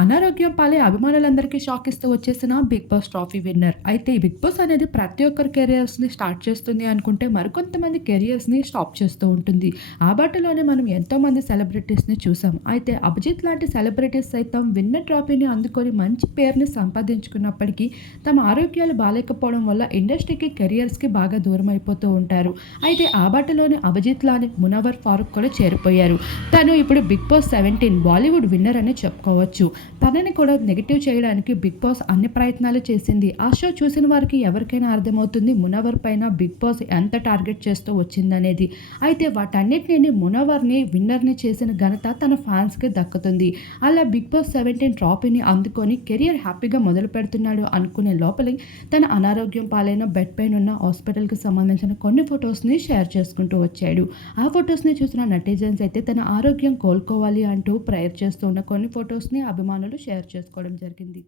అనారోగ్యం పాలే అభిమానులందరికీ షాక్ ఇస్తూ వచ్చేసిన బిగ్ బాస్ ట్రాఫీ విన్నర్. అయితే ఈ బిగ్ బాస్ అనేది ప్రతి ఒక్కరి కెరియర్స్ని స్టార్ట్ చేస్తుంది అనుకుంటే మరికొంతమంది కెరియర్స్ని స్టాప్ చేస్తూ ఉంటుంది. ఆ బాటలోనే మనం ఎంతోమంది సెలబ్రిటీస్ని చూసాం. అయితే అభిజిత్ లాంటి సెలబ్రిటీస్ సైతం విన్నర్ ట్రాఫీని అందుకొని మంచి పేరుని సంపాదించుకున్నప్పటికీ తమ ఆరోగ్యాలు బాగాలేకపోవడం వల్ల ఇండస్ట్రీకి కెరియర్స్కి బాగా దూరం అయిపోతూ ఉంటారు. అయితే ఆ బాటలోనే అభిజిత్ లాని మునవర్ ఫారూక్ కూడా చేరిపోయారు. తను ఇప్పుడు Bigg Boss seventeen Bollywood winner అని చెప్పుకోవచ్చు. తనని కూడా నెగిటివ్ చేయడానికి బిగ్ బాస్ అన్ని ప్రయత్నాలు చేసింది. ఆ షో చూసిన వారికి ఎవరికైనా అర్థమవుతుంది మునవర్ పైన బిగ్ బాస్ ఎంత టార్గెట్ చేస్తూ వచ్చిందనేది. అయితే వాటన్నిటిని మునవర్ని విన్నర్ని చేసిన ఘనత తన ఫ్యాన్స్కి దక్కుతుంది. అలా బిగ్ బాస్ సెవెంటీన్ ట్రాఫీని అందుకొని కెరియర్ హ్యాపీగా మొదలు పెడుతున్నాడు అనుకునే లోపలి తన అనారోగ్యం పాలైన బెడ్ పైన ఉన్న హాస్పిటల్కి సంబంధించిన కొన్ని ఫొటోస్ని షేర్ చేసుకుంటూ వచ్చాడు. ఆ ఫొటోస్ని చూసిన నటిజన్స్ అయితే తన ఆరోగ్యం కోలుకోవాలి అంటూ ప్రేయర్ చేస్తూ ఉన్న కొన్ని ఫొటోస్ని అభిమానులు షేర్ చేసుకోవడం జరిగింది.